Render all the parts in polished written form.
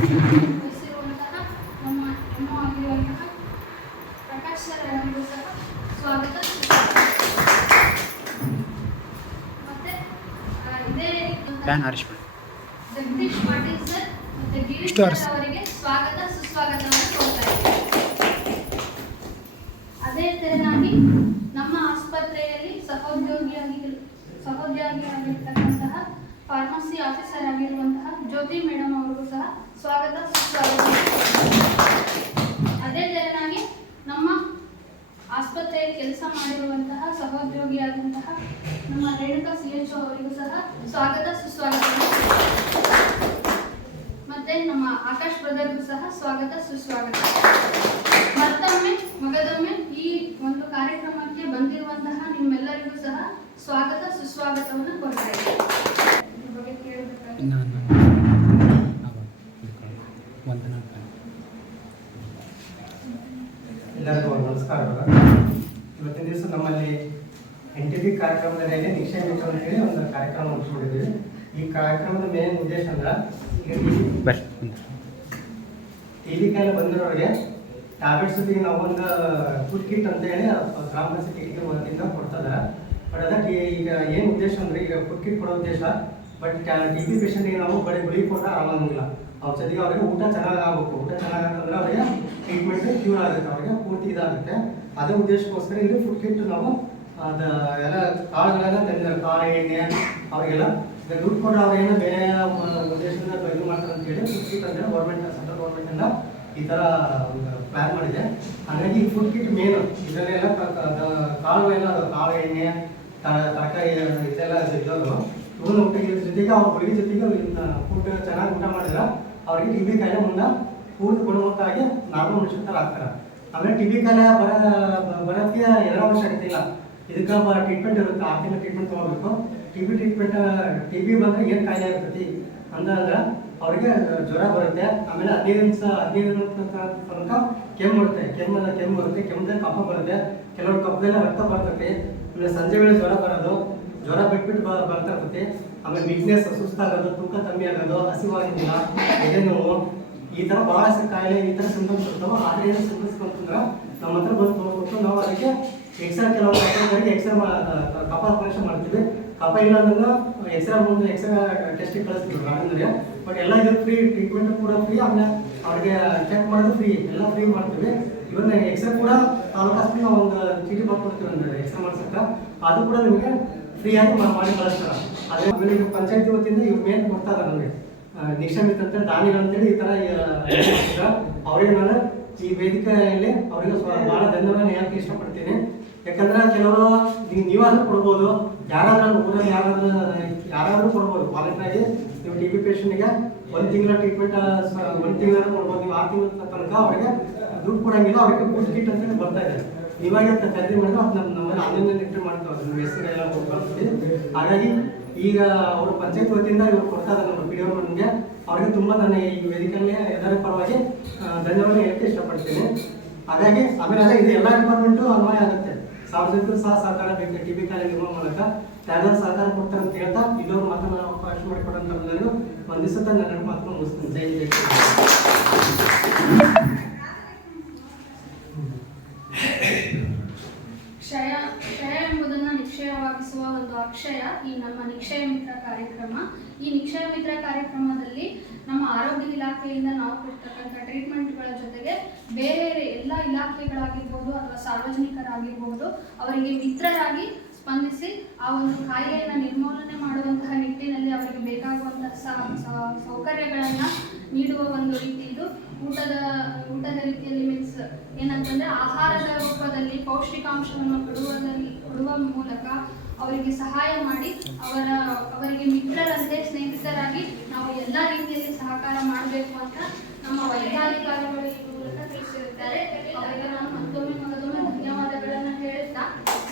ವಹಿಸಿರುವಂತಹ ನಮ್ಮ ಎಮ್ಮು ಆಗಿರುವಂತಹ ಪ್ರಕಾಶ್ ಸರ್ ಅವರಿಗೂ ಸಹ ಸ್ವಾಗತ. ಮತ್ತೆ ಇದೇ ಜಗದೀಶ್ ಪಾಟೀಲ್ ಸರ್ ಮತ್ತು ಗಿರೀಶ್ ಸರ್ ಅವರಿಗೆ ಸ್ವಾಗತ ಸುಸ್ವಾಗತವನ್ನು ಕೋರ್ತಾ ಇದ್ದೇವೆ. ಅದೇ ತೆರನಾಗಿ ನಮ್ಮ ಆಸ್ಪತ್ರೆಯಲ್ಲಿ ಸಹೋದ್ಯೋಗಿಯಾಗಿರ್ತಕ್ಕಂತಹ ಫಾರ್ಮಸಿ ಆಫೀಸರ್ ಆಗಿರುವಂತಹ ಜ್ಯೋತಿ ಮೇಡಮ್ ಅವರಿಗೂ ಸಹ ಸ್ವಾಗತ ಸುಸ್ವಾಗತ. ಅದೇ ತೆರನಾಗಿ ನಮ್ಮ ಆಸ್ಪತ್ರೆಯಲ್ಲಿ ಕೆಲಸ ಮಾಡಿರುವಂತಹ ಸಹೋದ್ಯೋಗಿಯಾದಂತಹ ನಮ್ಮ ರೇಣುಕಾ CHO ಅವರಿಗೂ ಸಹ ಸ್ವಾಗತ ಸುಸ್ವಾಗತ. ಮತ್ತೆ ನಮ್ಮ ಆಕಾಶ್ ಬ್ರದರ್ಗೂ ಸಹ ಸ್ವಾಗತ ಸುಸ್ವಾಗತ. ಮಗದೊಮ್ಮೆ ಈ ಒಂದು ಕಾರ್ಯಕ್ರಮಕ್ಕೆ ಬಂದಿರುವಂತಹ ನಿಮ್ಮೆಲ್ಲರಿಗೂ ಸಹ ಸ್ವಾಗತ ಸುಸ್ವಾಗತವನ್ನು ಕೋರ್ತಾ ಇದ್ದೇನೆ. ಎಲ್ಲರಿಗೂ ನಮಸ್ಕಾರ. ಇವತ್ತಿನ ದಿವಸ ನಮ್ಮಲ್ಲಿ NTP ಕಾರ್ಯಕ್ರಮದಲ್ಲಿ ನಿಕ್ಷಯ ಮಿತ್ರ ಅಂತೇಳಿ ಒಂದು ಕಾರ್ಯಕ್ರಮ ಹಮ್ಮಿಕೊಂಡಿದ್ದೀವಿ. ಈ ಕಾರ್ಯಕ್ರಮದ ಮೇನ್ ಉದ್ದೇಶ ಅಂದ್ರೆ TB ಕಾಯಿಲೆ ಬಂದಿರೋರಿಗೆ ಟ್ಯಾಬ್ಲೆಟ್ಸ್ ಜೊತೆಗೆ ನಾವು ಒಂದು ಫುಡ್ ಕಿಟ್ ಅಂತೇಳಿ ಗ್ರಾಮ ಪಂಚಾಯತಿ ವತಿಯಿಂದ ಕೊಡ್ತಾ ಇದ್ದಾರೆ. ಬಟ್ ಅದಕ್ಕೆ ಈಗ ಏನು ಉದ್ದೇಶ ಅಂದರೆ ಈಗ ಫುಡ್ ಕಿಟ್ ಕೊಡೋ ಉದ್ದೇಶ, ಬಟ್ TB ಪೇಷಂಟ್ಗೆ ನಾವು ಬರೀ ಗುಳಿಗೆ ಕೊಟ್ಟರೆ ಆರಾಮಾಗಿಲ್ಲ. ಅವ್ರ ಜೊತೆಗೆ ಅವ್ರಿಗೆ ಊಟ ಚೆನ್ನಾಗಾಗಬೇಕು. ಊಟ ಚೆನ್ನಾಗಾಗಂದ್ರೆ ಅವರಿಗೆ ಟ್ರೀಟ್ಮೆಂಟ್ ಕ್ಯೂರ್ ಆಗುತ್ತೆ, ಅವ್ರಿಗೆ ಪೂರ್ತಿ ಇದಾಗುತ್ತೆ. ಅದೇ ಉದ್ದೇಶಕ್ಕೋಸ್ಕರ ಇಲ್ಲಿ ಫುಡ್ ಕಿಟ್ ನಾವು ಅದು ಎಲ್ಲ ಕಾಳುಗಳೆಲ್ಲ ತಂದಿದ್ದಾರೆ, ಕಾಳು ಎಣ್ಣೆ ಅವರಿಗೆಲ್ಲ ದುಡ್ಡು ಕೊಟ್ಟರೆ ಅವ್ರೇನು ಬೇರೆ ಉದ್ದೇಶದಿಂದ ಇದು ಮಾಡ್ತಾರೆ ಅಂತೇಳಿ ಫುಡ್ ಕಿಟ್ ಅಂತೇಳಿ ಸೆಂಟ್ರಲ್ ಗೌರ್ಮೆಂಟಿಂದ ಈ ಥರ ಪ್ಲ್ಯಾನ್ ಮಾಡಿದೆ. ಹಾಗಾಗಿ ಈ ಫುಡ್ ಕಿಟ್ ಮೇನು ಇದನ್ನೆಲ್ಲ ಕಾಳುಗಳೆಲ್ಲ ಕಾಳು ಎಣ್ಣೆ ತರಕಾರಿ ಇದೆಲ್ಲ ಇದ್ದವರು ಇವನು ಊಟ ಇದ್ರ ಜೊತೆಗೆ ಅವ್ರ ಗುಳಿಗೆ ಜೊತೆಗೆ ಫುಡ್ ಚೆನ್ನಾಗಿ ಊಟ ಮಾಡಿದ್ರೆ ಅವ್ರಿಗೆ TB ಕಾಯಿಲೆ ಮುಂದೆ ಪೂರ್ತಿ ಗುಣಮುಖವಾಗಿ ನಾರ್ಮಲ್ ಮನುಷ್ಯರ ಥರ ಆಗ್ತಾರೆ. ಆಮೇಲೆ TB ಕಾಯಿಲೆ ಬರೋಕ್ಕೆ 2 ವರ್ಷ ಆಗ್ತಿಲ್ಲ. ಇದಕ್ಕೆ ಟ್ರೀಟ್ಮೆಂಟ್ ಇರುತ್ತೆ, 6 ತಿಂಗಳು ಟ್ರೀಟ್ಮೆಂಟ್ ತೊಗೋಬೇಕು. TB ಬಂದರೆ ಏನು ಕಾಯಿಲೆ ಇರ್ತೈತಿ ಅಂದ್ರೆ ಅವರಿಗೆ ಜ್ವರ ಬರುತ್ತೆ. ಆಮೇಲೆ 15 ತನಕ ಕೆಮ್ಮು ಬರುತ್ತೆ. ಕೆಮ್ಮದಲ್ಲಿ ಕಫ ಬರುತ್ತೆ. ಕೆಲವರು ಕಫದಲ್ಲಿ ರಕ್ತ ಬರ್ತೈತಿ. ಆಮೇಲೆ ಸಂಜೆ ವೇಳೆ ಜ್ವರ ಬರೋದು, ಜ್ವರ ಬಿಟ್ಬಿಟ್ಟು ಬರ್ತಾ ಇರ್ತೈತಿ. ಆಮೇಲೆ ವೀಕ್ನೆಸ್, ಸುಸ್ತಾಗೋದು, ತೂಕ ಕಮ್ಮಿ ಆಗೋದು, ಹಸಿವಾಗಿದ್ದಿಲ್ಲ, ಎದೆ ನೋವು, ಈ ಥರ ಭಾಳಷ್ಟು ಕಾಯಿಲೆ ಈ ಥರ ಸಿಂಟಮ್ಸ್ ಇರ್ತಾವೆ. ಆದರೆ ಏನು ಸಿಂಟಮ್ಸ್ ಬಂತಂದ್ರೆ ನಮ್ಮ ಹತ್ರ ಬಂದು ನೋಡ್ಬಿಟ್ಟು ನಾವು ಅದಕ್ಕೆ ಕೆಲವು ಎಕ್ಸ್ರೇ ಕಫ ಪರೀಕ್ಷೆ ಮಾಡ್ತೀವಿ. ಕಫ ಇಲ್ಲ ಅಂದ್ರೆ ಎಕ್ಸ್ರೇ ಟೆಸ್ಟಿಗೆ ಕಳಿಸ್ತೀವಿ ಗಾರ್ಡನ್ಗೆ. ಬಟ್ ಎಲ್ಲ ಇದು ಫ್ರೀ, ಟ್ರೀಟ್ಮೆಂಟ್ ಕೂಡ ಫ್ರೀ. ಆಮೇಲೆ ಅವ್ರಿಗೆ ಚೆಕ್ ಮಾಡೋದು ಫ್ರೀ, ಎಲ್ಲ ಫ್ರೀ ಮಾಡ್ತೀವಿ. ಇವನ್ನ ಎಕ್ಸ್ರೇ ಕೂಡ ತಾಲೂಕು ಆಸ್ಪತ್ರೆ ನಾವು ಒಂದು ಚೀಟಿ ಬರ್ಕೊಡ್ತೀವಿ ಅಂದ್ರೆ ಎಕ್ಸ್ರೇ ಮಾಡ್ಸಕ್ಕೆ, ಅದು ಕೂಡ ನಿಮಗೆ ಫ್ರೀಯಾಗಿ ಮಾಡಿ ಕಳಿಸ್ತಾರೆ. ಅದೇ ಆಮೇಲೆ ಈಗ ಪಂಚಾಯತಿ ವತಿಯಿಂದ ಇವ್ರು ಮೇನ್ ಕೊಡ್ತಾರೆ ನಮಗೆ ನಿಕ್ಷಮಿತ ಅಂತ ದಾನಿಗಳಂತೇಳಿ ಈ ಥರ ಅವ್ರಿಗೆ ನಾನು ಈ ವೇದಿಕೆಯಲ್ಲಿ ಅವರಿಗೆ ಭಾಳ ಧನ್ಯವಾದ ಹೇಳಕ್ಕೆ ಇಷ್ಟಪಡ್ತೀನಿ. ಯಾಕಂದ್ರೆ ಕೆಲವರು ನೀವಾದ್ರೂ ಕೊಡ್ಬೋದು, ಯಾರಾದ್ರೂ ಊರಲ್ಲಿ ಯಾರಾದ್ರೂ ಕೊಡ್ಬೋದು. ವಾಲಂಟಿಯರಾಗಿ ನೀವು TB ಪೇಷಂಟ್ಗೆ 1 ತಿಂಗಳ ಟ್ರೀಟ್ಮೆಂಟ್ 1 ತಿಂಗಳ ಕೊಡ್ಬೋದು. ನೀವು 6 ತಿಂಗಳ ತನಕ ಅವರಿಗೆ ದುಡ್ಡು ಕೊಡಂಗಿಲ್ಲ. ಅವರಿಗೆ ಫುಡ್ ಕಿಟ್ ಅಂತೇಳಿ ಬರ್ತಾ ಇದೆ. ನೀವಾಗೆ ಖರೀದಿ ಮಾಡಿದ್ರೆ ಅದು ನಮ್ಮಲ್ಲಿ ಆನ್ಲೈನಲ್ಲಿ ಎಂಟ್ರಿ ಮಾಡ್ತಾರೆ, ನಿಮ್ಮ ಹೆಸರೆಲ್ಲ ಬರ್ತೀವಿ. ಹಾಗಾಗಿ ಈಗ ಅವರು ಪಂಚಾಯತ್ ವತಿಯಿಂದ ಇವ್ರು ಕೊಡ್ತಾ ಇದ್ದಾರೆ ನಮ್ಮ PDO ನಮಗೆ. ಅವ್ರಿಗೆ ತುಂಬ ನಾನು ಈ ವೇದಿಕೆಯಲ್ಲಿ ಎಲ್ಲರ ಪರವಾಗಿ ಧನ್ಯವಾದ ಹೇಳಕ್ಕೆ ಇಷ್ಟಪಡ್ತೀನಿ. ಹಾಗಾಗಿ ಆಮೇಲೆ ಅದೇ ಇದು ಎಲ್ಲ ಡಿಪಾರ್ಟ್ಮೆಂಟು ಅನ್ವಯ ಆಗುತ್ತೆ. ಸಾರ್ವಜನಿಕರು ಸಹ ಸಹಕಾರ ಬೇಕು TB ಕಾಯಿಲೆ ನಿರ್ಮೂಲನೆ ಮೂಲಕ. ಯಾವ್ದಾದ್ರು ಸಹಕಾರ ಕೊಡ್ತಾರೆ ಅಂತ ಹೇಳ್ತಾ ಇಲ್ಲವರು ಮಾತನ್ನು ಅವಕಾಶ ಮಾಡಿಕೊಡಂತ ನಾನು ವಂದಿಸುತ್ತಾ ನನ್ನ ಮಾತನ್ನು ಮುಗಿಸ್ತೀನಿ. ಜೈ ಜೈ. ಕ್ಷಯ ಎಂಬುದನ್ನು ನಿಕ್ಷಯವಾಗಿಸುವ ಒಂದು ಅಕ್ಷಯ ಈ ನಮ್ಮ ನಿಕ್ಷಯ ಮಿತ್ರ ಕಾರ್ಯಕ್ರಮ. ಈ ನಿಕ್ಷಯ ಮಿತ್ರ ಕಾರ್ಯಕ್ರಮದಲ್ಲಿ ನಮ್ಮ ಆರೋಗ್ಯ ಇಲಾಖೆಯಿಂದ ನಾವು ಕೊಡ್ತಕ್ಕಂಥ ಟ್ರೀಟ್ಮೆಂಟ್ಗಳ ಜೊತೆಗೆ ಬೇರೆ ಎಲ್ಲ ಇಲಾಖೆಗಳಾಗಿರ್ಬೋದು ಅಥವಾ ಸಾರ್ವಜನಿಕರಾಗಿರ್ಬೋದು ಅವರಿಗೆ ಮಿತ್ರರಾಗಿ ಸ್ಪಂದಿಸಿ ಆ ಒಂದು ಕಾಯಿಲೆಯನ್ನು ನಿರ್ಮೂಲನೆ ಮಾಡುವಂತಹ ನಿಟ್ಟಿನಲ್ಲಿ ಅವರಿಗೆ ಬೇಕಾಗುವಂತಹ ಸೌಕರ್ಯಗಳನ್ನು ನೀಡುವ ಒಂದು ರೀತಿ ಇದು. ಊಟದ ರೀತಿಯಲ್ಲಿ ಮೀನ್ಸ್ ಏನಂತಂದರೆ ಆಹಾರದ ರೂಪದಲ್ಲಿ ಪೌಷ್ಟಿಕಾಂಶವನ್ನು ಕೊಡುವ ಮೂಲಕ ಅವರಿಗೆ ಸಹಾಯ ಮಾಡಿ ಅವರಿಗೆ ಮಿತ್ರರಂತೆ ಸ್ನೇಹಿತರಾಗಿ ನಾವು ಎಲ್ಲ ರೀತಿಯಲ್ಲಿ ಸಹಕಾರ ಮಾಡಬೇಕು ಅಂತ ನಮ್ಮ ವೈದ್ಯಾಧಿಕಾರಿಗಳು ಈ ಮೂಲಕ ತಿಳಿಸಿರುತ್ತಾರೆ. ಅವರಿಗೆ ನಾನು ಮತ್ತೊಮ್ಮೆ ಧನ್ಯವಾದಗಳನ್ನು ಹೇಳುತ್ತಾ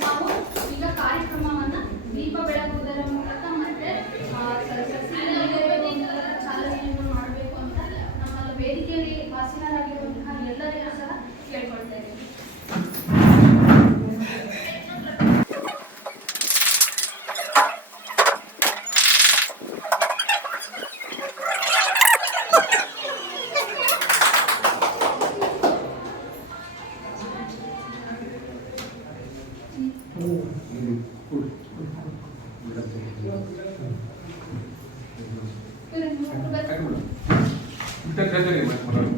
ನಾವು ಈಗ ಕಾರ್ಯಕ್ರಮವನ್ನು ದೀಪ ಬೆಳಗುವುದರ ಮೂಲಕ ಮತ್ತೆ ಚಾಲನೆಯನ್ನು ಮಾಡಬೇಕು ಅಂತ ನಮ್ಮ ವೇದಿಕೆಯಲ್ಲಿ ಹಾಸನರಾಗಿರುವಂತಹ ಎಲ್ಲರಿಗೂ ಸಹ ಕೇಳ್ಕೊಳ್ತಾ ಇದ್ದೀನಿ. ಯಾಕೆ ಮೇಡಮ್ ಇಂಥ ಹೇಳ್ತೀರಿ ಮೇಡಮ್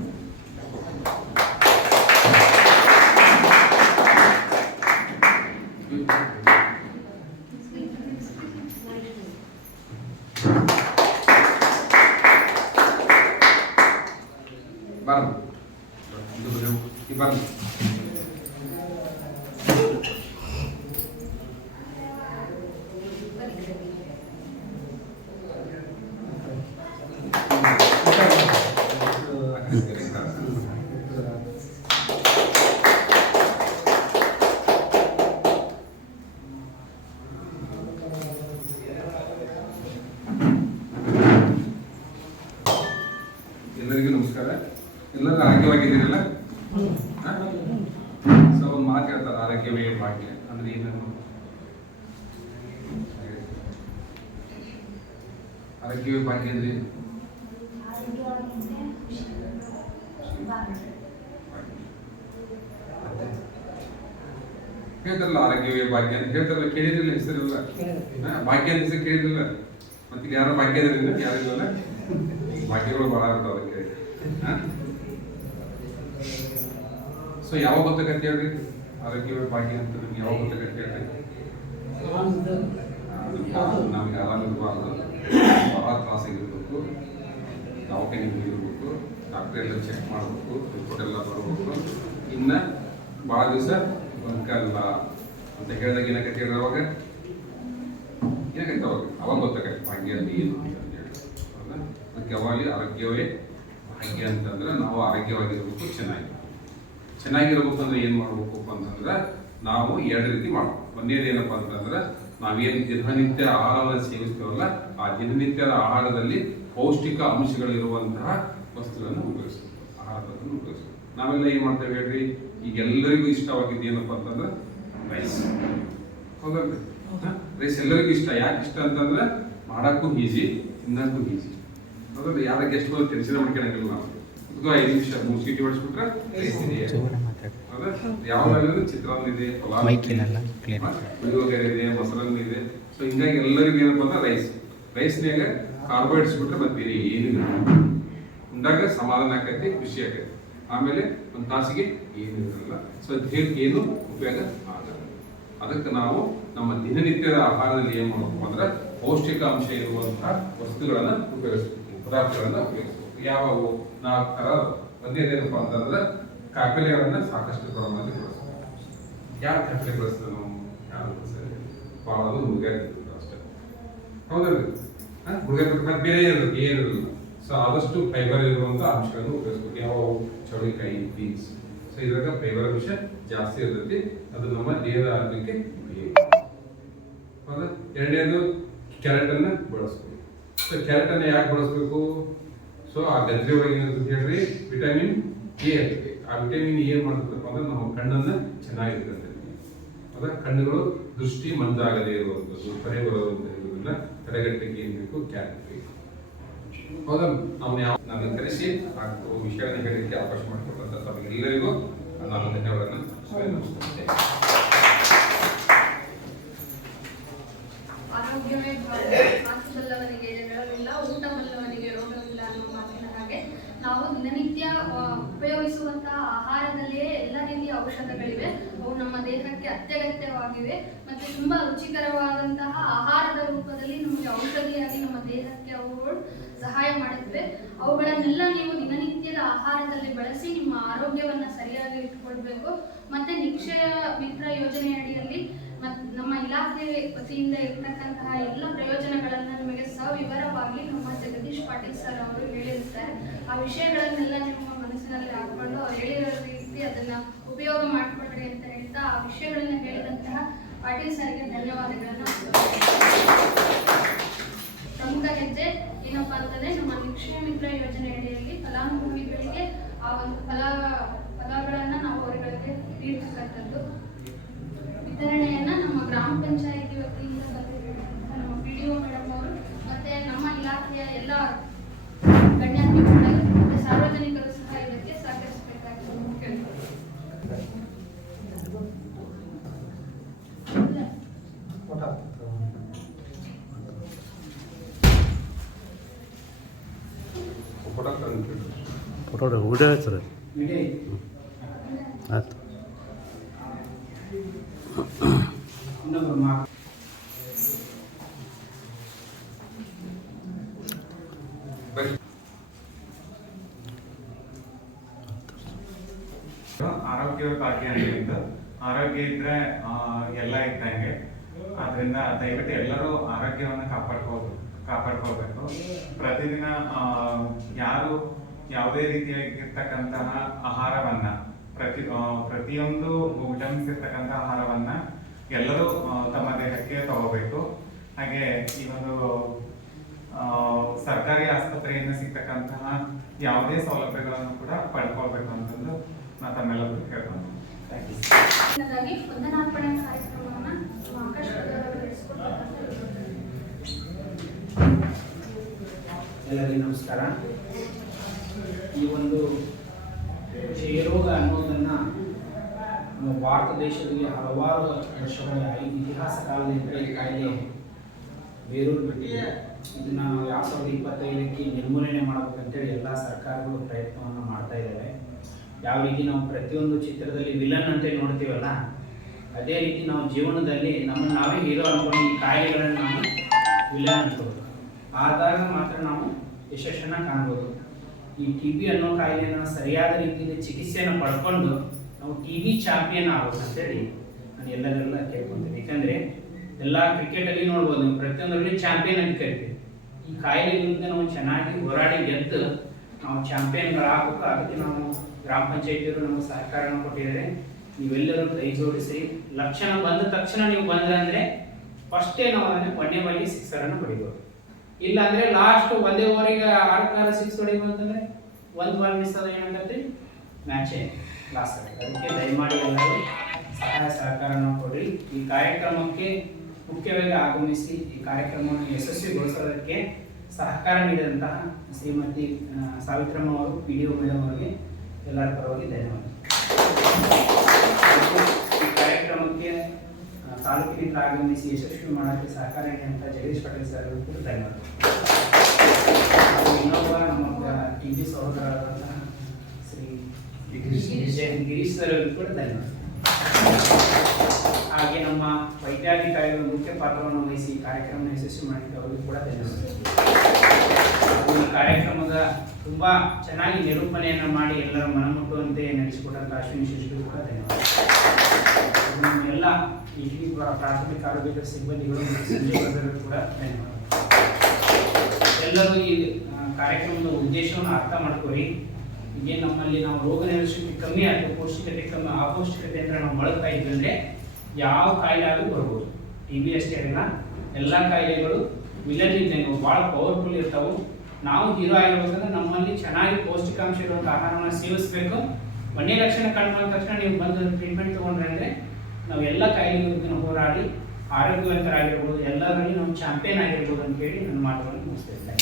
ಬರಲ್ಲ ಇದು ಬರಲ್ಲ ಎಲ್ಲರಿಗೂ ನಮಸ್ಕಾರ. ಎಲ್ಲರೂ ಆರೋಗ್ಯವಾಗಿದ್ದೀರಲ್ಲ? ಸೊ ಒಂದು ಮಾತು ಹೇಳ್ತಾರೆ, ಆರೋಗ್ಯವೇ ಭಾಗ್ಯ ಅಂದ್ರೆ ಏನನ್ನು? ಆರೋಗ್ಯವೇ ಭಾಗ್ಯ ಅಂದ್ರೆ ಹೇಳ್ತಾರಲ್ಲ ಆರೋಗ್ಯವೇ ಭಾಗ್ಯ ಅಂತ ಹೇಳ್ತಾರಲ್ಲ, ಕೇಳಿದ್ರಲ್ಲ ಹೆಸರಿಲ್ಲ? ಭಾಗ್ಯ ಅಂತ ಹೆಸರು ಕೇಳಿದ್ರಲ್ಲ? ಮತ್ತೆ ಯಾರೋ ಭಾಗ್ಯ ಇದ್ರಿಂದ ಯಾರಿಲ್ಲ ಭಾಗ್ಯಗಳು ಭಾಳ ಆಗ್ಬಿಟ್ಟು ಅದಕ್ಕೆ. ಸೊ ಯಾವಾಗ ಗೊತ್ತಾಗತ್ತೆ ಹೇಳ್ರಿ ಆರೋಗ್ಯವೇ ಭಾಗ್ಯ ಅಂತ? ನಮ್ಗೆ ಯಾವಾಗ ಗೊತ್ತಾಗತ್ತೆ ಹೇಳ್ರಿ? ನಮ್ಗೆ ಆರಾಮಿರಬಾರ್ದು, ಭಾಳ ತ್ರಾಸಾಗಿರ್ಬೇಕು, ದವಾಖಾನೆಗೆ ಹೋಗಿರ್ಬೇಕು, ಡಾಕ್ಟರ್ ಎಲ್ಲ ಚೆಕ್ ಮಾಡಬೇಕು, ರಿಪೋರ್ಟ್ ಎಲ್ಲ ಬರಬೇಕು, ಇನ್ನು ಭಾಳ ದಿವಸ ಬದುಕಲ್ಲ ಅಂತ ಹೇಳಿದಾಗ ಏನಾಗತ್ತೆ ಹೇಳ್ರಿ? ಅವಾಗ ಏನಾಗತ್ತೆ? ಅವಾಗ ಗೊತ್ತಾಗತ್ತೆ ಭಾಗ್ಯ ಅಂತ ಏನು ಅಂತ ಹೇಳಿ. ಹೌದಾ? ಅದಕ್ಕೆ ಯಾವಾಗಲೂ ಆರೋಗ್ಯವೇ ಭಾಗ್ಯ ಅಂತಂದ್ರೆ ನಾವು ಆರೋಗ್ಯವಾಗಿರ್ಬೇಕು, ಚೆನ್ನಾಗಿರ್ಬೇಕು ಅಂದ್ರೆ ಏನು ಮಾಡ್ಬೇಕು ಅಂತಂದ್ರೆ ನಾವು ಎರಡು ರೀತಿ ಮಾಡ್ಬೇಕು. ಒಂದೇನೇನಪ್ಪ ಅಂತಂದ್ರೆ ನಾವೇನು ದಿನನಿತ್ಯ ಆಹಾರವನ್ನು ಸೇವಿಸ್ತೇವಲ್ಲ, ಆ ದಿನನಿತ್ಯದ ಆಹಾರದಲ್ಲಿ ಪೌಷ್ಟಿಕ ಅಂಶಗಳಿರುವಂತಹ ವಸ್ತುಗಳನ್ನು ಉಪಯೋಗಿಸ್ಬೇಕು, ಆಹಾರವನ್ನು ಉಪಯೋಗಿಸ್ಬೇಕು. ನಾವೆಲ್ಲ ಏನು ಮಾಡ್ತೇವೆ ಹೇಳ್ರಿ? ಈಗ ಎಲ್ಲರಿಗೂ ಇಷ್ಟವಾಗಿದ್ದು ಏನಪ್ಪ ಅಂತಂದ್ರೆ ರೈಸ್. ಹೌದಲ್ರಿ? ರೈಸ್ ಎಲ್ಲರಿಗೂ ಇಷ್ಟ. ಯಾಕೆ ಇಷ್ಟ ಅಂತಂದ್ರೆ ಮಾಡೋಕ್ಕೂ ಈಸಿ, ತಿನ್ನೋಕ್ಕೂ ಈಸಿ. ಹೌದಲ್ರಿ? ಯಾರ ಗೆಸ್ಟ್ ಬಂದು ಟೆನ್ಷನ್ ಮಾಡ್ಕೊಳಂಗಿಲ್ಲ. ನಾವು ಅದಕ್ಕೂ 5 ನಿಮಿಷ 3 ಸೀಟಿ ಹೊಡಿಸ್ಬಿಟ್ರೆ ರೈಸ್ ಇದೆ. ಹೌದಾ? ಯಾವ್ದಾದ್ರು ಚಿತ್ರಾನ್ನ ಇದೆ, ಪಲಾವ್ ಪುಳಿಯೋಗರೆ ಇದೆ, ಮೊಸರನ್ನ ಇದೆ. ಸೊ ಹಿಂಗಾಗಿ ಎಲ್ಲರಿಗೂ ಏನಪ್ಪ ಅಂದ್ರೆ ರೈಸ್ನಾಗ ಕಾರ್ಬೋಹೈಡ್ರೇಟ್ಸ್ ಬಿಟ್ರೆ ಮತ್ತೆ ಬೇರೆ ಏನಿಲ್ಲ. ಉಂಡಾಗ ಸಮಾಧಾನ ಆಕೈತಿ, ಖುಷಿ ಆಕೈತಿ. ಆಮೇಲೆ ಒಂದು ತಾಸಿಗೆ ಏನು ಇರಲ್ಲ. ಸೊ ದೇಹಕ್ಕೆ ಏನು ಉಪಯೋಗ ಆಗಲ್ಲ. ಅದಕ್ಕೆ ನಾವು ನಮ್ಮ ದಿನನಿತ್ಯದ ಆಹಾರದಲ್ಲಿ ಏನು ಮಾಡಬೇಕು ಅಂದ್ರೆ ಪೌಷ್ಟಿಕ ಅಂಶ ಇರುವಂತಹ ವಸ್ತುಗಳನ್ನು ಉಪಯೋಗಿಸ್ಬೇಕು, ಪದಾರ್ಥಗಳನ್ನು ಉಪಯೋಗಿಸ್ಬೇಕು. ಯಾವವು 4 ಥರ. ಒಂದೇನೇನಪ್ಪ ಅಂತಂದ್ರೆ ಕಾಯಿಪಲ್ಯಗಳನ್ನು ಸಾಕಷ್ಟು ಪ್ರಮಾಣದಲ್ಲಿ ಬಳಸ್ಬೇಕು. ಯಾರು ಕಾಯಿಪಲ್ಯ ಬಳಸ್ತಾರೆ? ನಾವು ಯಾರು ಬಳಸ್ತಾರೆ? ಭಾಳ ಹುಡುಗಾಟ ಅಷ್ಟೇ. ಹೌದಲ್ರಿ? ಹುಡುಗಾಟ ಮತ್ತೆ ಬೇರೆ ಏನಿರಲ್ಲ. ಸೊ ಆದಷ್ಟು ಫೈಬರ್ ಇರುವಂಥ ಅಂಶಗಳನ್ನು ಉಪಯೋಗಿಸ್ಬೇಕು. ಯಾವ ಚೌಳಿಕಾಯಿ, ಬೀನ್ಸ್. ಸೊ ಇದ್ರಾಗ ಫೈಬರ್ ಅಂಶ ಜಾಸ್ತಿ ಇರ್ತೈತಿ. ಅದು ನಮ್ಮ ದೇಹದ ಆರೋಗ್ಯಕ್ಕೆ ಉಪಯೋಗ. ಹೌದಾ? ಎರಡನೇದು ಕ್ಯಾರೆಟನ್ನು ಬಳಸ್ಬೇಕು. ಸೊ ಕ್ಯಾರೆಟನ್ನು ಯಾಕೆ ಬಳಸಬೇಕು? ಸೊ ಆ ಗಜ್ಜೆ ಒಳಗೆ ಏನಿರ್ತದೆ ಹೇಳ್ರಿ? ವಿಟಮಿನ್ ಎ ಇರ್ತದೆ. ಆ ವಿಟಮಿನ್ ಏನು ಮಾಡ್ತದಪ್ಪ ಅಂದ್ರೆ ನಮ್ಮ ಕಣ್ಣನ್ನು ಚೆನ್ನಾಗಿರ್ತದೆ. ಅದ ಕಣ್ಣುಗಳು ದೃಷ್ಟಿ ಮಂದಾಗದೇ ಇರುವಂಥದ್ದು, ಪರೆ ಬರುವಂಥದ್ದನ್ನ ತಡೆಗಟ್ಟಕ್ಕೆ ಏನು ಬೇಕು? ಕ್ಯಾರೆಟ್ ಬೇಕು. ಹೌದಾ? ನಾವು ನನ್ನ ಕರೆಸಿ ವಿಷಯಗಳನ್ನು ಹೇಳಲಿಕ್ಕೆ ಅವಕಾಶ ಮಾಡಿಕೊಟ್ಟಂತ ತಮಗೆಲ್ಲರಿಗೂ ನಾನು ಧನ್ಯವಾದಗಳನ್ನು ಸ್ವೀಕರಿಸುತ್ತೇನೆ. ಆರೋಗ್ಯವೇ ಮಾತುಬಲ್ಲವನಿಗೆ ಜಗಳವಿಲ್ಲ, ಊಟ ಬಲ್ಲವನಿಗೆ ರೋಗವಿಲ್ಲ ಅನ್ನೋ ಮಾತಿನ ಹಾಗೆ ನಾವು ದಿನನಿತ್ಯ ಉಪಯೋಗಿಸುವಂತಹ ಆಹಾರದಲ್ಲಿಯೇ ಎಲ್ಲ ರೀತಿಯ ಔಷಧಗಳಿವೆ. ಅವು ನಮ್ಮ ದೇಹಕ್ಕೆ ಅತ್ಯಗತ್ಯವಾಗಿವೆ ಮತ್ತು ತುಂಬಾ ರುಚಿಕರವಾದಂತಹ ಆಹಾರದ ರೂಪದಲ್ಲಿ ನಮಗೆ ಔಷಧಿಯಾಗಿ ನಮ್ಮ ದೇಹಕ್ಕೆ ಅವುಗಳು ಸಹಾಯ ಮಾಡುತ್ತವೆ. ಅವುಗಳನ್ನೆಲ್ಲ ನೀವು ದಿನನಿತ್ಯದ ಆಹಾರದಲ್ಲಿ ಬಳಸಿ ನಿಮ್ಮ ಆರೋಗ್ಯವನ್ನು ಸರಿಯಾಗಿ ಇಟ್ಕೊಳ್ಬೇಕು. ಮತ್ತೆ ನಿಕ್ಷಯ ಮಿತ್ರ ಯೋಜನೆ ಅಡಿಯಲ್ಲಿ ನಮ್ಮ ಇಲಾಖೆ ವತಿಯಿಂದ ಇರ್ತಕ್ಕಂತಹ ಎಲ್ಲ ಪ್ರಯೋಜನಗಳನ್ನು ನಿಮಗೆ ಸವಿವರವಾಗಿ ನಮ್ಮ ಜಗದೀಶ್ ಪಾಟೀಲ್ ಸರ್ ಅವರು ಹೇಳಿರುತ್ತಾರೆ. ಆ ವಿಷಯಗಳನ್ನೆಲ್ಲ ನಿಮ್ಮ ಮನಸ್ಸಿನಲ್ಲಿ ಹಾಕೊಂಡು ಅವ್ರು ಹೇಳಿರೋ ರೀತಿ ಅದನ್ನ ಉಪಯೋಗ ಮಾಡಿಕೊಳ್ಳ್ರಿ ಅಂತ ಹೇಳ್ತಾ ಆ ವಿಷಯಗಳನ್ನ ಹೇಳಿದಂತಹ ಪಾಟೀಲ್ ಸರ್ಗೆ ಧನ್ಯವಾದಗಳನ್ನು. ಪ್ರಮುಖ ಹೆಜ್ಜೆ ಏನಪ್ಪಾ ಅಂತಂದ್ರೆ ನಮ್ಮ ನಿಕ್ಷಯ ಮಿತ್ರ ಯೋಜನೆ ಅಡಿಯಲ್ಲಿ ಫಲಾನುಭವಿಗಳಿಗೆ ಆ ಒಂದು ಫಲಗಳನ್ನ ನಾವು ಅವರುಗಳಿಗೆ ನೀಡ್ತಕ್ಕಂಥದ್ದು. ವಿತರಣೆಯನ್ನ ನಮ್ಮ ಗ್ರಾಮ ಪಂಚಾಯಿತಿ ವತಿಯಿಂದ ನಮ್ಮ PDO ಮೇಡಮ್ ಅವರು ಮತ್ತೆ ನಮ್ಮ ಇಲಾಖೆಯ ಎಲ್ಲ ಗಣ್ಯಾತಿಗಳು ಮತ್ತೆ ಸಾರ್ವಜನಿಕರು ಸಹ ಇದಕ್ಕೆ ಸಹಕರಿಸಬೇಕಾಗಿದೆ. ಫೋಟೋ ತಂದು ಫೋಟೋ ವಿಡಿಯೋ ಐತೆ ಸರ್ ಆಯ್ತು. ಬರೀ ಆರೋಗ್ಯ ಭಾಗ್ಯ ಅಂತ ಆರೋಗ್ಯ ಇದ್ರೆ ಎಲ್ಲ ಇದ್ದಂಗೆ. ಆದ್ರಿಂದ ದಯವಿಟ್ಟು ಎಲ್ಲರೂ ಆರೋಗ್ಯವನ್ನು ಕಾಪಾಡ್ಕೋಬೇಕು. ಪ್ರತಿದಿನ ಯಾರು ಯಾವುದೇ ರೀತಿಯಾಗಿರ್ತಕ್ಕಂತಹ ಆಹಾರವನ್ನ ಪ್ರತಿಯೊಂದು ವಿಟಮಿನ್ಸ್ ಇರ್ತಕ್ಕಂತಹ ಆಹಾರವನ್ನ ಎಲ್ಲರೂ ತಮ್ಮ ದೇಹಕ್ಕೆ ತಗೋಬೇಕು. ಹಾಗೆ ಈ ಒಂದು ಸರ್ಕಾರಿ ಆಸ್ಪತ್ರೆಯಿಂದ ಸಿಗ್ತಕ್ಕಂತಹ ಯಾವುದೇ ಸೌಲಭ್ಯಗಳನ್ನು ಕೂಡ ಪಡ್ಕೊಳ್ಬೇಕು ಅಂತಂದು ನಾನು ತಮ್ಮೆಲ್ಲರೂ ಕೇಳ್ಕೊಂಡು ಹಾಗಾಗಿ ವಂದನಾರ್ಪಣೆ ಕಾರ್ಯಕ್ರಮವನ್ನು ಆಕಾಶ್ ನಡೆಸಿಕೊಡ್ತಾರೆ. ಎಲ್ಲರಿಗೂ ನಮಸ್ಕಾರ. ಈ ಒಂದು ಕ್ಷಯರೋಗ ಅನ್ನೋದನ್ನು ನಮ್ಮ ಭಾರತ ದೇಶದಲ್ಲಿ ಹಲವಾರು ವರ್ಷಗಳ ಇತಿಹಾಸ ಕಾಲದಿಂದ ಈ ಕಾಯಿಲೆ ಬೇರೂರು ಬಿಟ್ಟಿದೆ. ಇದನ್ನು 2025ಕ್ಕೆ ನಿರ್ಮೂಲನೆ ಮಾಡಬೇಕಂತೇಳಿ ಎಲ್ಲ ಸರ್ಕಾರಗಳು ಪ್ರಯತ್ನವನ್ನು ಮಾಡ್ತಾ ಇದ್ದಾವೆ. ಯಾವ ರೀತಿ ನಾವು ಪ್ರತಿಯೊಂದು ಚಿತ್ರದಲ್ಲಿ ವಿಲನ್ ಅಂತ ನೋಡ್ತೀವಲ್ಲ, ಅದೇ ರೀತಿ ನಾವು ಜೀವನದಲ್ಲಿ ನಮ್ಮನ್ನು ನಾವೇ ಹೀರೋ ಅನ್ಕೊಂಡು ಈ ಕಾಯಿಲೆಗಳನ್ನು ನಾವು ವಿಲನ್ ಅನ್ಕೋಬೇಕು. ಆದಾಗ ಮಾತ್ರ ನಾವು ಯಶಸ್ಸನ್ನು ಕಾಣ್ಬೋದು. ಈ TB ಅನ್ನೋ ಕಾಯಿಲೆಯನ್ನು ಸರಿಯಾದ ರೀತಿಯಲ್ಲಿ ಚಿಕಿತ್ಸೆಯನ್ನು ಪಡ್ಕೊಂಡು ನಾವು TB ಚಾಂಪಿಯನ್ ಆಗ್ಬೇಕು ಅಂತೇಳಿ ನಾನು ಎಲ್ಲರೆಲ್ಲ ಕೇಳ್ಕೊತೀನಿ. ಯಾಕಂದರೆ ಎಲ್ಲ ಕ್ರಿಕೆಟಲ್ಲಿ ನೋಡ್ಬೋದು, ನೀವು ಪ್ರತಿಯೊಂದರಲ್ಲಿ ಚಾಂಪಿಯನ್ ಅಂತ ಕರಿತೀವಿ. ಈ ಕಾಯಿಲೆ ವಿರುದ್ಧ ನಾವು ಚೆನ್ನಾಗಿ ಹೋರಾಡಿ ಗೆದ್ದು ನಾವು ಚಾಂಪಿಯನ್ಗಳಾಗಬೇಕು. ಅದಕ್ಕೆ ನಾವು ಗ್ರಾಮ ಪಂಚಾಯತಿಯವರು ನಮಗೆ ಸಹಕಾರವನ್ನು ಕೊಟ್ಟಿದ್ದಾರೆ. ನೀವೆಲ್ಲರೂ ಕೈ ಜೋಡಿಸಿ ಲಕ್ಷಣ ಬಂದ ತಕ್ಷಣ ನೀವು ಬಂದ್ರೆ ಅಂದರೆ ಫಸ್ಟೇ ನಾವು ಅದನ್ನು ಒಂದೇ ಬಾಲಿಗೆ 6 ರನ್ ಹೊಡಿಬೋದು. ಇಲ್ಲ ಅಂದರೆ ಲಾಸ್ಟ್ ಒಂದೇ ಓವರಿಗೆ 6 6 ಹೊಡಿಬೋದು ಅಂತಂದರೆ ಒಂದು ಬಾಲ್ ಮಿಸ್ ಆದ ಏನಂತಂದ್ರೆ ಮ್ಯಾಚೇ ಲಾಸ್ ಆಗುತ್ತೆ. ಅದಕ್ಕೆ ದಯಮಾಡಿ ಎಲ್ಲರೂ ಸಹಾಯ ಸಹಕಾರವನ್ನು ಕೊಡಿ. ಈ ಕಾರ್ಯಕ್ರಮಕ್ಕೆ ಮುಖ್ಯವಾಗಿ ಆಗಮಿಸಿ ಈ ಕಾರ್ಯಕ್ರಮವನ್ನು ಯಶಸ್ವಿಗೊಳಿಸೋದಕ್ಕೆ ಸಹಕಾರ ನೀಡಿದಂತಹ ಶ್ರೀಮತಿ ಸಾವಿತ್ರಮ್ಮ ಅವರು, PDO ಮೇಡಮ್ ಅವರಿಗೆ ಎಲ್ಲರ ಪರವಾಗಿ ಧನ್ಯವಾದ. ಈ ಕಾರ್ಯಕ್ರಮಕ್ಕೆ ತಾಲೂಕಿನಿಂದ ಆಗಮಿಸಿ ಯಶಸ್ವಿ ಮಾಡೋಕ್ಕೆ ಸಹಕಾರ ನೀಡಿದಂಥ ಜಗದೀಶ್ ಪಟೇಲ್ ಸರ್ ಅವರಿಗೂ ಕೂಡ ಧನ್ಯವಾದ. ಇನ್ನೊಬ್ಬ ನಮ್ಮ TB ಸಹೋದರರಾದಂತಹ ಶ್ರೀ ಗಿರೀಶ್ ಸರ್ ಅವರಿಗೂ ಕೂಡ ಧನ್ಯವಾದ. ಹಾಗೆ ನಮ್ಮ ವೈದ್ಯಾಧಿಕಾರಿಗಳು ಮುಖ್ಯ ಪಾತ್ರವನ್ನು ವಹಿಸಿ ಕಾರ್ಯಕ್ರಮ ಯಶಸ್ವಿ ಮಾಡಿದ್ದು ಅವರಿಗೂ ಕೂಡ ಧನ್ಯವಾದ. ಈ ಕಾರ್ಯಕ್ರಮದ ತುಂಬ ಚೆನ್ನಾಗಿ ನಿರೂಪಣೆಯನ್ನು ಮಾಡಿ ಎಲ್ಲರ ಮನಮುಟ್ಟುವಂತೆ ನಡೆಸಿಕೊಟ್ಟಂಥ ಅಶ್ವಿನಿ ಶಿಷ್ಯರು ಕೂಡ ಧನ್ಯವಾದ. ಎಲ್ಲ ಇಲ್ಲಿ ಪ್ರಾಥಮಿಕ ಆರೋಗ್ಯದ ಸಿಬ್ಬಂದಿಗಳು ಮತ್ತು ಸಂಜೀವಕರು ಕೂಡ ಧನ್ಯವಾದ. ಎಲ್ಲರೂ ಈ ಕಾರ್ಯಕ್ರಮದ ಉದ್ದೇಶವನ್ನು ಅರ್ಥ ಮಾಡ್ಕೊರಿ. ಹೀಗೆ ನಮ್ಮಲ್ಲಿ ನಾವು ರೋಗ ನಿರೋಧಕ ಕಮ್ಮಿ ಆಯಿತು, ಪೌಷ್ಟಿಕತೆ ಕಮ್ಮಿ, ಅಪೌಷ್ಟಿಕತೆ ಅಂದರೆ ನಾವು ಬಳಸ್ತಾ ಇದ್ವಿ ಅಂದರೆ ಯಾವ ಕಾಯಿಲೆ ಆದರೂ ಬರ್ಬೋದು. TB ಅಷ್ಟೇ ಅಲ್ಲ, ಎಲ್ಲ ಕಾಯಿಲೆಗಳು ವಿಲನ್ ಇದ್ದಂಗೆ ಭಾಳ ಪವರ್ಫುಲ್ ಇರ್ತಾವೆ. ನಾವು ಹೀರೋ ಆಗಿರ್ಬೇಕಂದ್ರೆ ನಮ್ಮಲ್ಲಿ ಚೆನ್ನಾಗಿ ಪೌಷ್ಟಿಕಾಂಶ ಇರುವಂಥ ಆಹಾರವನ್ನು ಸೇವಿಸಬೇಕು. ಒಂದೇ ಲಕ್ಷಣ ಕಂಡು ಬಂದ ತಕ್ಷಣ ನೀವು ಬಂದು ಟ್ರೀಟ್ಮೆಂಟ್ ತೊಗೊಂಡ್ರೆ ಅಂದರೆ ನಾವು ಎಲ್ಲ ಕಾಯಿಲೆ ವಿರುದ್ಧ ಹೋರಾಡಿ ಆರೋಗ್ಯವಂತರಾಗಿರ್ಬೋದು, ಎಲ್ಲರಲ್ಲಿ ನಾವು ಚಾಂಪಿಯನ್ ಆಗಿರ್ಬೋದು ಅಂತೇಳಿ ನನ್ನ ಮಾತುಗಳನ್ನು ಮುಗಿಸ್ತಾ ಇದ್ದೇನೆ.